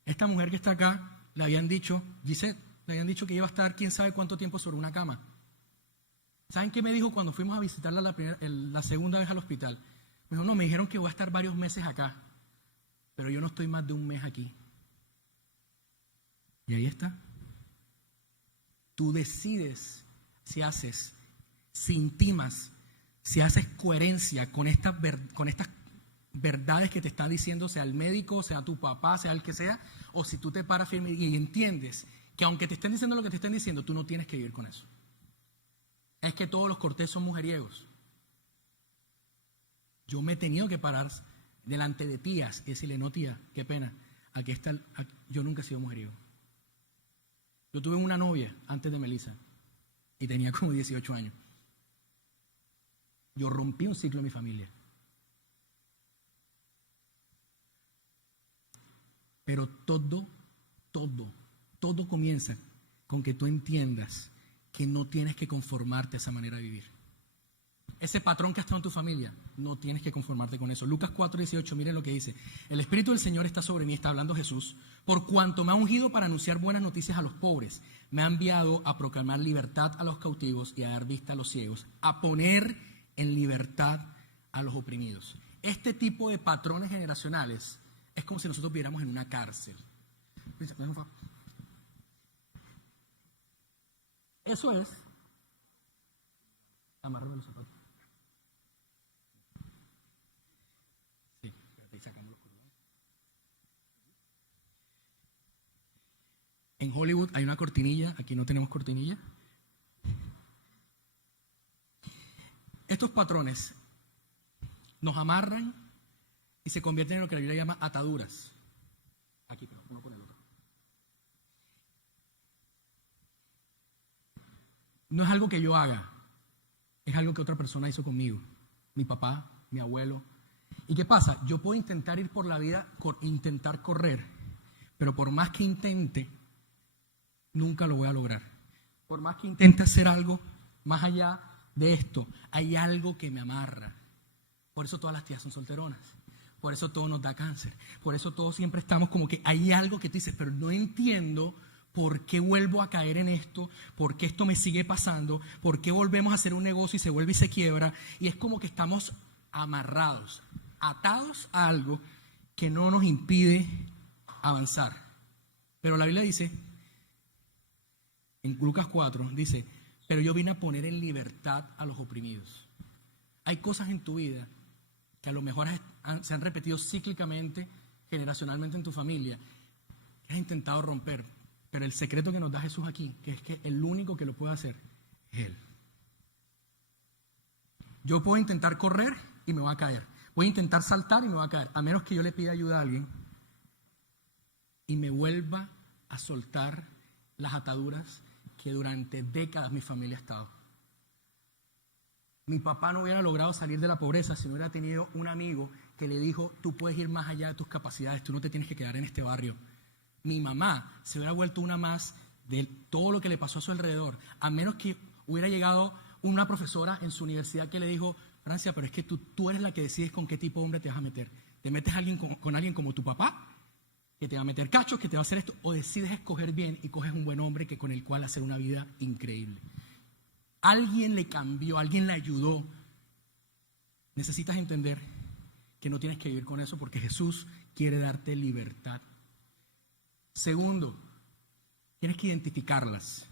Esta mujer que está acá, le habían dicho, Gisette, le habían dicho que iba a estar quién sabe cuánto tiempo sobre una cama. ¿Saben qué me dijo cuando fuimos a visitarla la segunda vez al hospital? Me dijo, no, me dijeron que voy a estar varios meses acá, pero yo no estoy más de un mes aquí. Y ahí está. Tú decides si haces, si intimas, si haces coherencia con estas verdades que te están diciendo, sea el médico, sea tu papá, sea el que sea, o si tú te paras firme y entiendes que aunque te estén diciendo lo que te estén diciendo, tú no tienes que vivir con eso. Es que todos los Cortés son mujeriegos. Yo me he tenido que parar delante de tías y decirle, no tía, qué pena, yo nunca he sido mujeriego. Yo tuve una novia antes de Melissa y tenía como 18 años. Yo rompí un ciclo en mi familia. Pero todo comienza con que tú entiendas que no tienes que conformarte a esa manera de vivir. Ese patrón que ha estado en tu familia, no tienes que conformarte con eso. Lucas 4:18, miren lo que dice. El Espíritu del Señor está sobre mí, está hablando Jesús, Por cuanto me ha ungido para anunciar buenas noticias a los pobres, me ha enviado a proclamar libertad a los cautivos y a dar vista a los ciegos, a poner en libertad a los oprimidos. Este tipo de patrones generacionales es como si nosotros viviéramos en una cárcel. Eso es. Amarro los zapatos. Sí, espérate, ahí sacamos los cordones. En Hollywood hay una cortinilla, aquí no tenemos cortinilla. Estos patrones nos amarran y se convierten en lo que la Biblia llama ataduras. Aquí, pero uno con el otro. No es algo que yo haga, es algo que otra persona hizo conmigo. Mi papá, mi abuelo. ¿Y qué pasa? Yo puedo intentar ir por la vida, intentar correr, pero por más que intente, nunca lo voy a lograr. Por más que intente hacer algo, más allá de esto, hay algo que me amarra. Por eso todas las tías son solteronas. Por eso todo nos da cáncer. Por eso todos siempre estamos como que hay algo que tú dices, pero no entiendo por qué vuelvo a caer en esto, por qué esto me sigue pasando, por qué volvemos a hacer un negocio y se vuelve y se quiebra. Y es como que estamos amarrados, atados a algo que no nos impide avanzar. Pero la Biblia dice, en Lucas 4, dice, pero yo vine a poner en libertad a los oprimidos. Hay cosas en tu vida que a lo mejor se han repetido cíclicamente, generacionalmente en tu familia, que has intentado romper, pero el secreto que nos da Jesús aquí, que es que el único que lo puede hacer es Él. Yo puedo intentar correr y me voy a caer, voy a intentar saltar y me voy a caer, a menos que yo le pida ayuda a alguien y me vuelva a soltar las ataduras que durante décadas mi familia ha estado. Mi papá no hubiera logrado salir de la pobreza si no hubiera tenido un amigo que le dijo, tú puedes ir más allá de tus capacidades, tú no te tienes que quedar en este barrio. Mi mamá se hubiera vuelto una más de todo lo que le pasó a su alrededor, a menos que hubiera llegado una profesora en su universidad que le dijo, Francia, pero es que tú eres la que decides con qué tipo de hombre te vas a meter. ¿Te metes con alguien como tu papá, que te va a meter cachos, que te va a hacer esto, o decides escoger bien y coges un buen hombre con el cual hacer una vida increíble? Alguien le cambió, alguien le ayudó. Necesitas entender que no tienes que vivir con eso porque Jesús quiere darte libertad. Segundo, tienes que identificarlas.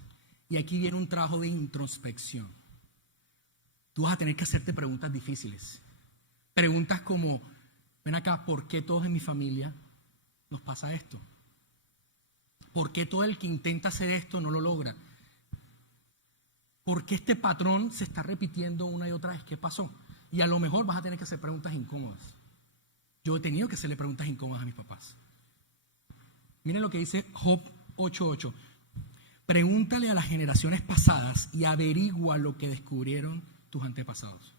Y aquí viene un trabajo de introspección. Tú vas a tener que hacerte preguntas difíciles. Preguntas como, ven acá, ¿por qué todos en mi familia nos pasa esto? ¿Por qué todo el que intenta hacer esto no lo logra? ¿Por qué este patrón se está repitiendo una y otra vez? ¿Qué pasó? Y a lo mejor vas a tener que hacer preguntas incómodas. Yo he tenido que hacerle preguntas incómodas a mis papás. Miren lo que dice Job 8:8. Pregúntale a las generaciones pasadas y averigua lo que descubrieron tus antepasados.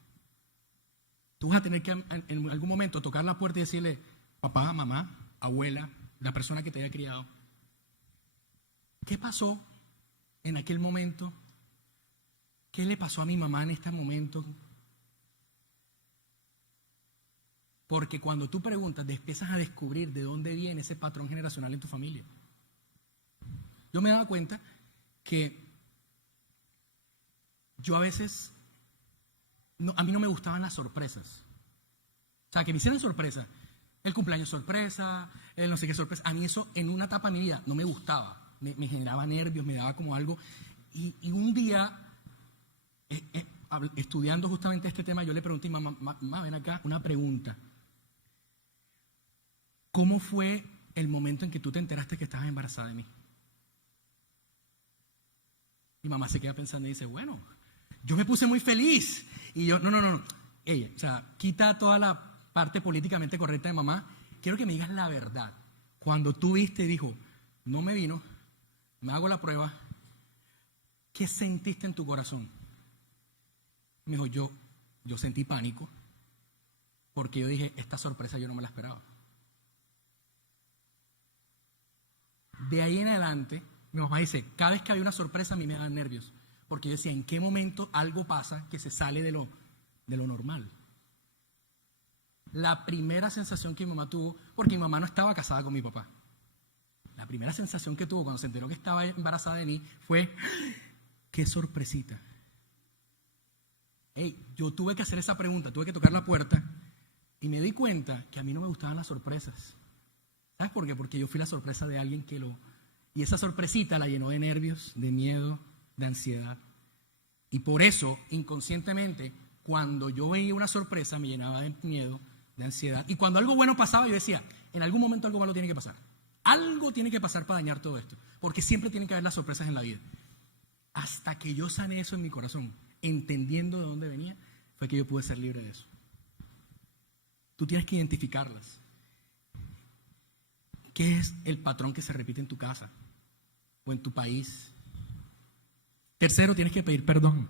Tú vas a tener que en algún momento tocar la puerta y decirle, papá, mamá, abuela, la persona que te haya criado, ¿qué pasó en aquel momento? ¿Qué le pasó a mi mamá en este momento? Porque cuando tú preguntas, empiezas a descubrir de dónde viene ese patrón generacional en tu familia. Yo me he dado cuenta que yo a veces, a mí no me gustaban las sorpresas. O sea, que me hicieran sorpresa. El cumpleaños sorpresa, el no sé qué sorpresa. A mí eso en una etapa de mi vida no me gustaba. Me generaba nervios, me daba como algo. Y un día, estudiando justamente este tema, yo le pregunté a mamá, ven acá, una pregunta. ¿Cómo fue el momento en que tú te enteraste que estabas embarazada de mí? Mi mamá se queda pensando y dice, bueno, yo me puse muy feliz. Y yo, no. Ella, o sea, quita toda la parte políticamente correcta de mamá. Quiero que me digas la verdad. Cuando tú viste y dijo, no me vino, me hago la prueba, ¿qué sentiste en tu corazón? Me dijo, yo sentí pánico, porque yo dije, esta sorpresa yo no me la esperaba. De ahí en adelante, mi mamá dice, cada vez que había una sorpresa a mí me daban nervios, porque yo decía, ¿en qué momento algo pasa que se sale de lo normal? La primera sensación que mi mamá tuvo, porque mi mamá no estaba casada con mi papá. La primera sensación que tuvo cuando se enteró que estaba embarazada de mí fue, ¡qué sorpresita! Hey, yo tuve que hacer esa pregunta, tuve que tocar la puerta y me di cuenta que a mí no me gustaban las sorpresas. ¿Sabes por qué? Porque yo fui la sorpresa de alguien que lo... Y esa sorpresita la llenó de nervios, de miedo, de ansiedad. Y por eso, inconscientemente, cuando yo veía una sorpresa me llenaba de miedo, de ansiedad. Y cuando algo bueno pasaba, yo decía, en algún momento algo malo tiene que pasar. Algo tiene que pasar para dañar todo esto. Porque siempre tienen que haber las sorpresas en la vida. Hasta que yo sané eso en mi corazón, entendiendo de dónde venía, fue que yo pude ser libre de eso. Tú tienes que identificarlas. ¿Qué es el patrón que se repite en tu casa o en tu país? Tercero, tienes que pedir perdón.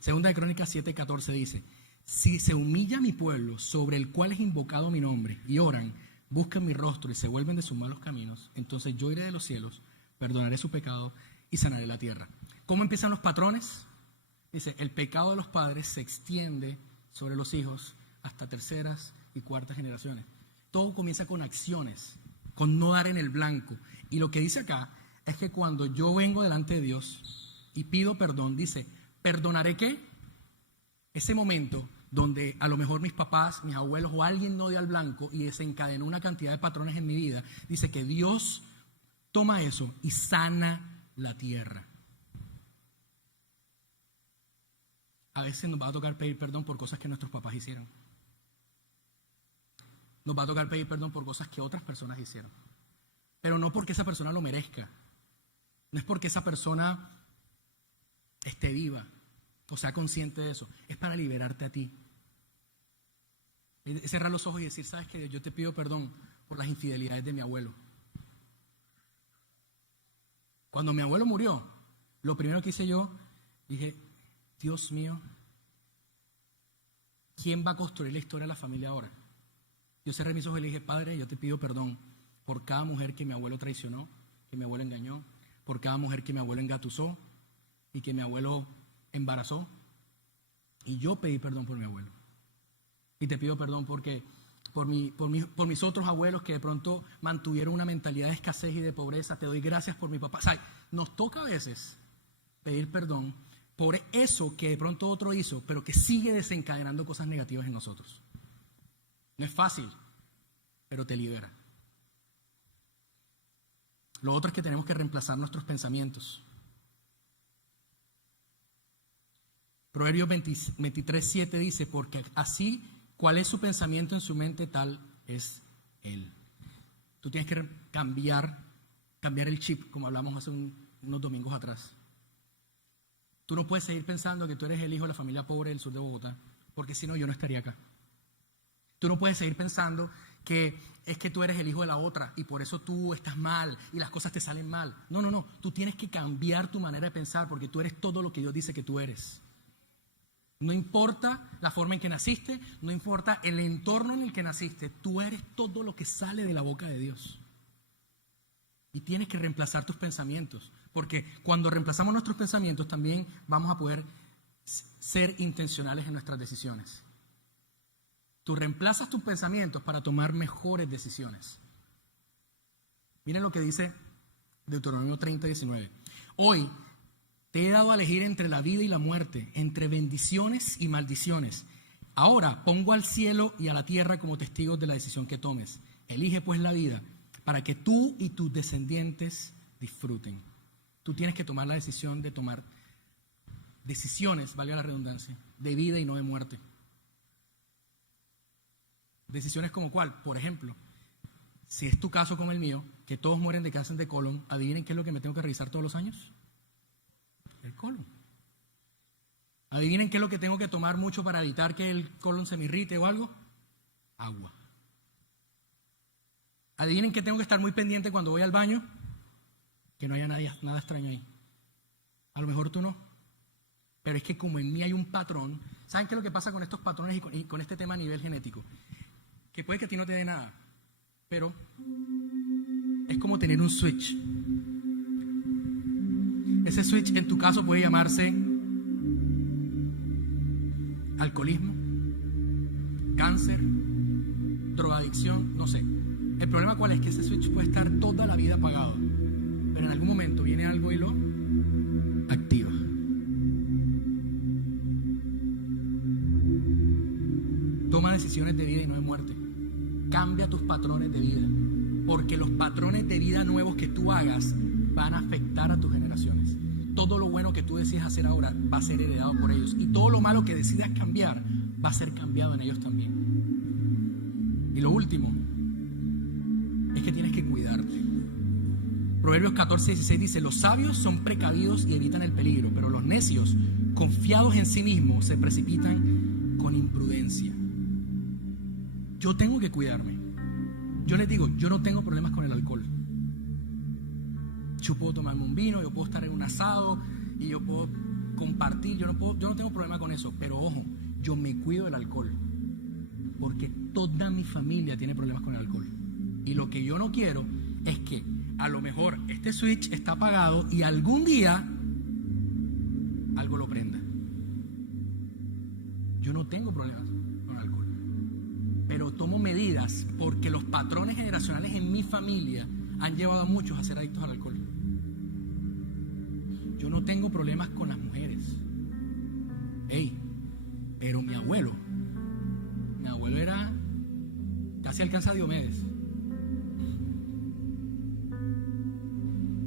Segunda de Crónicas 7:14 dice, si se humilla mi pueblo sobre el cual es invocado mi nombre y oran, buscan mi rostro y se vuelven de sus malos caminos, entonces yo iré de los cielos, perdonaré su pecado y sanaré la tierra. ¿Cómo empiezan los patrones? Dice, el pecado de los padres se extiende sobre los hijos hasta terceras y cuartas generaciones. Todo comienza con acciones, con no dar en el blanco. Y lo que dice acá es que cuando yo vengo delante de Dios y pido perdón, dice, ¿perdonaré qué? Ese momento donde a lo mejor mis papás, mis abuelos o alguien no dio al blanco y desencadenó una cantidad de patrones en mi vida, dice que Dios toma eso y sana la tierra. A veces nos va a tocar pedir perdón por cosas que nuestros papás hicieron. Nos va a tocar pedir perdón por cosas que otras personas hicieron. Pero no porque esa persona lo merezca. No es porque esa persona esté viva o sea consciente de eso. Es para liberarte a ti. Es cerrar los ojos y decir, ¿sabes qué? Yo te pido perdón por las infidelidades de mi abuelo. Cuando mi abuelo murió, lo primero que hice yo, dije, Dios mío, ¿quién va a construir la historia de la familia ahora? Yo cerré mis ojos y le dije, Padre, yo te pido perdón por cada mujer que mi abuelo traicionó, que mi abuelo engañó, por cada mujer que mi abuelo engatusó y que mi abuelo embarazó. Y yo pedí perdón por mi abuelo. Y te pido perdón porque por mis otros abuelos que de pronto mantuvieron una mentalidad de escasez y de pobreza. Te doy gracias por mi papá. O sea, nos toca a veces pedir perdón por eso que de pronto otro hizo, pero que sigue desencadenando cosas negativas en nosotros. No es fácil, pero te libera. Lo otro es que tenemos que reemplazar nuestros pensamientos. Proverbios 23:7 dice, porque así, cuál es su pensamiento en su mente, tal es él. Tú tienes que cambiar el chip, como hablamos hace unos domingos atrás. Tú no puedes seguir pensando que tú eres el hijo de la familia pobre del sur de Bogotá, porque si no, yo no estaría acá. Tú no puedes seguir pensando que es que tú eres el hijo de la otra y por eso tú estás mal y las cosas te salen mal. No. Tú tienes que cambiar tu manera de pensar porque tú eres todo lo que Dios dice que tú eres. No importa la forma en que naciste, no importa el entorno en el que naciste, tú eres todo lo que sale de la boca de Dios. Y tienes que reemplazar tus pensamientos, porque cuando reemplazamos nuestros pensamientos también vamos a poder ser intencionales en nuestras decisiones. Tú reemplazas tus pensamientos para tomar mejores decisiones. Miren lo que dice Deuteronomio 30:19. Hoy te he dado a elegir entre la vida y la muerte, entre bendiciones y maldiciones. Ahora pongo al cielo y a la tierra como testigos de la decisión que tomes. Elige pues la vida para que tú y tus descendientes disfruten. Tú tienes que tomar la decisión de tomar decisiones, valga la redundancia, de vida y no de muerte. Decisiones como cuál, por ejemplo, si es tu caso como el mío, que todos mueren de cáncer de colon, adivinen qué es lo que me tengo que revisar todos los años. El colon. Adivinen qué es lo que tengo que tomar mucho para evitar que el colon se me irrite o algo. Agua. Adivinen qué tengo que estar muy pendiente cuando voy al baño. Que no haya nada extraño ahí. A lo mejor tú no. Pero es que como en mí hay un patrón. ¿Saben qué es lo que pasa con estos patrones y con este tema a nivel genético? Que puede que a ti no te dé nada. Pero es como tener un switch. Ese switch en tu caso puede llamarse alcoholismo, cáncer, drogadicción, no sé. El problema cuál es, que ese switch puede estar toda la vida apagado, pero en algún momento viene algo y lo activa. Toma decisiones de vida y no de muerte. Cambia tus patrones de vida, porque los patrones de vida nuevos que tú hagas van a afectar a tus generaciones. Todo lo bueno que tú decidas hacer ahora va a ser heredado por ellos, y todo lo malo que decidas cambiar va a ser cambiado en ellos también. Y lo último es que tienes que cuidarte. Proverbios 14:16 dice: los sabios son precavidos y evitan el peligro, pero los necios, confiados en sí mismos, se precipitan con imprudencia. Yo tengo que cuidarme. Yo les digo, yo no tengo problemas con el alcohol. Yo puedo tomarme un vino, yo puedo estar en un asado y yo puedo compartir, yo no tengo problema con eso. Pero ojo, yo me cuido del alcohol, porque toda mi familia tiene problemas con el alcohol. Y lo que yo no quiero es que a lo mejor este switch está apagado y algún día algo lo prenda. Yo no tengo problemas con el alcohol, pero tomo medidas porque los patrones generacionales en mi familia han llevado a muchos a ser adictos al alcohol. Yo no tengo problemas con las mujeres. Pero mi abuelo era casi alcanza a Diomedes.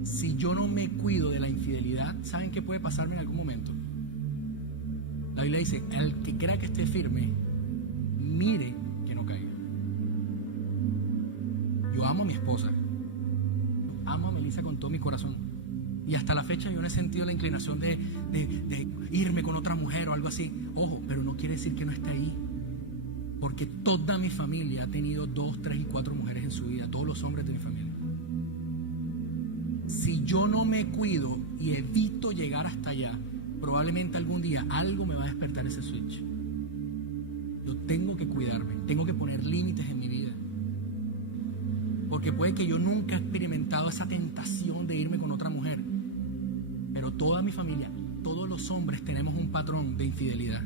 Si yo no me cuido de la infidelidad, ¿saben qué puede pasarme en algún momento? La Biblia dice: el que crea que esté firme, mire que no caiga. Yo amo a mi esposa, amo a Melissa con todo mi corazón, y hasta la fecha yo no he sentido la inclinación de irme con otra mujer o algo así. Ojo, pero no quiere decir que no esté ahí, porque toda mi familia ha tenido 2, 3 y 4 mujeres en su vida, todos los hombres de mi familia. Si yo no me cuido y evito llegar hasta allá, probablemente algún día algo me va a despertar ese switch. Yo tengo que cuidarme, tengo que poner límites en mi vida, porque puede que yo nunca he experimentado esa tentación de irme con otra mujer, pero toda mi familia, todos los hombres tenemos un patrón de infidelidad.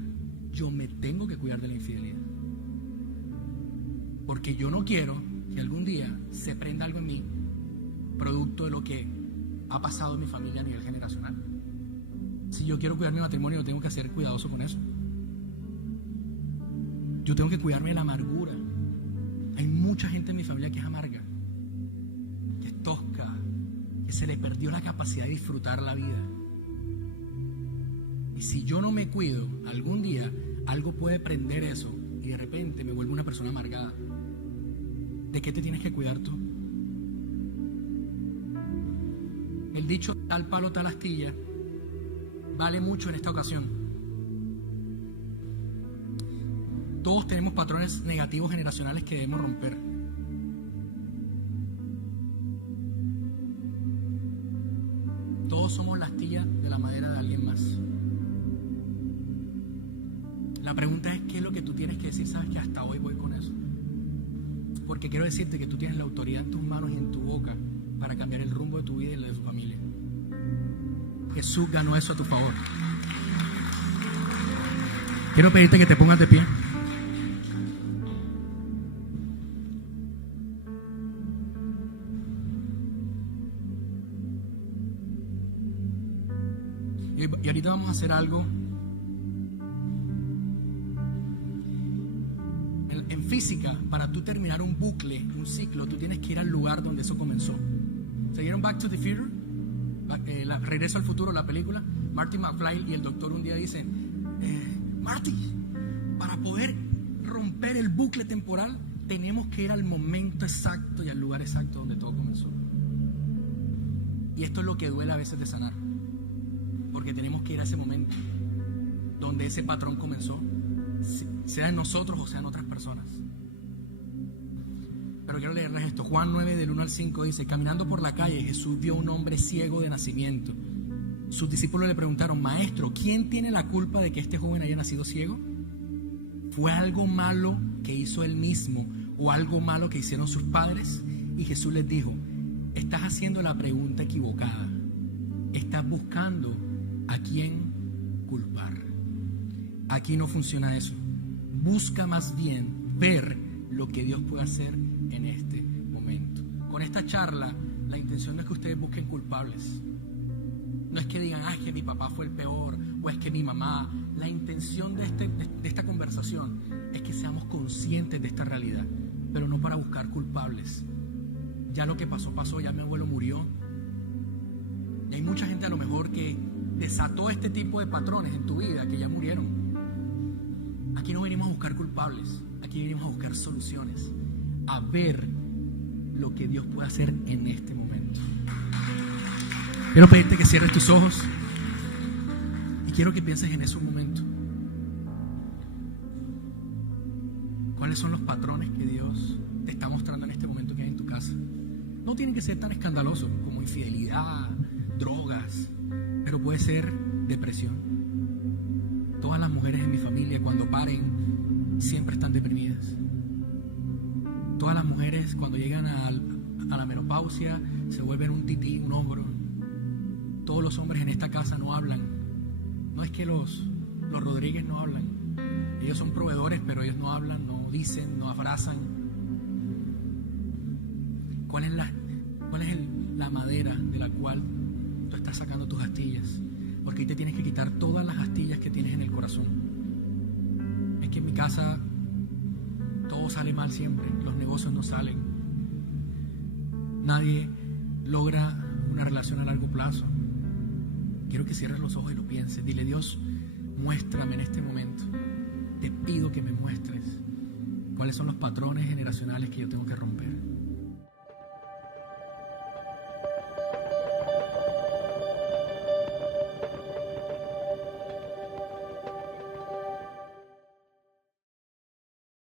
Yo me tengo que cuidar de la infidelidad, porque yo no quiero que algún día se prenda algo en mí producto de lo que ha pasado en mi familia a nivel generacional. Si yo quiero cuidar mi matrimonio, yo tengo que ser cuidadoso con eso. Yo tengo que cuidarme de la amargura. Hay mucha gente en mi familia que es amarga, que es tosca, que se le perdió la capacidad de disfrutar la vida. Y si yo no me cuido, algún día algo puede prender eso y de repente me vuelvo una persona amargada. ¿De qué te tienes que cuidar tú? El dicho tal palo, tal astilla vale mucho en esta ocasión. Todos tenemos patrones negativos generacionales que debemos romper. Todos somos la astilla de la madera de alguien más. La pregunta es: ¿qué es lo que tú tienes que decir? Sabes que hasta hoy voy con eso, porque quiero decirte que tú tienes la autoridad en tus manos y en tu boca para cambiar el rumbo de tu vida y la de tu familia. Jesús ganó eso a tu favor. Quiero pedirte que te pongas de pie. Y ahorita vamos a hacer algo. En física, para tú terminar un bucle, un ciclo, tú tienes que ir al lugar donde eso comenzó. ¿Se vieron Back to the Future? Regreso al futuro, la película. Marty McFly y el doctor un día dicen: Marty, para poder romper el bucle temporal tenemos que ir al momento exacto y al lugar exacto donde todo comenzó. Y esto es lo que duele a veces de sanar, porque tenemos que ir a ese momento donde ese patrón comenzó, sea en nosotros o sea en otras personas. Pero quiero leerles esto. Juan 9 del 1 al 5 dice: caminando por la calle, Jesús vio a un hombre ciego de nacimiento. Sus discípulos le preguntaron: Maestro, ¿quién tiene la culpa de que este joven haya nacido ciego? ¿Fue algo malo que hizo él mismo o algo malo que hicieron sus padres? Y Jesús les dijo: estás haciendo la pregunta equivocada. Estás buscando a quién culpar. Aquí no funciona eso. Busca más bien ver lo que Dios puede hacer en este momento. esta charla, la intención no es que ustedes busquen culpables. No es que digan, es que mi papá fue el peor, o es que mi mamá. La intención de esta conversación es que seamos conscientes de esta realidad, pero no para buscar culpables. Ya lo que pasó, pasó, ya mi abuelo murió. Y hay mucha gente a lo mejor que desató este tipo de patrones en tu vida, que ya murieron. Aquí no venimos a buscar culpables, aquí venimos a buscar soluciones, a ver lo que Dios puede hacer en este momento. Quiero pedirte que cierres tus ojos y quiero que pienses en eso un momento. ¿Cuáles son los patrones que Dios te está mostrando en este momento que hay en tu casa? No tienen que ser tan escandalosos como infidelidad, drogas, pero puede ser depresión. Todas las mujeres en mi familia, cuando paren, siempre están deprimidas. Todas las mujeres, cuando llegan a la menopausia, se vuelven un tití, un hombro. Todos los hombres en esta casa no hablan. No es que los Rodríguez no hablan. Ellos son proveedores, pero ellos no hablan, no dicen, no abrazan. ¿Cuál es la madera de la cual tú estás sacando tus astillas? Porque ahí te tienes que quitar todas las astillas que tienes en el corazón. Es que en mi casa todo sale mal siempre, los negocios no salen. Nadie logra una relación a largo plazo. Quiero que cierres los ojos y lo pienses. Dile, Dios, muéstrame en este momento. Te pido que me muestres cuáles son los patrones generacionales que yo tengo que romper.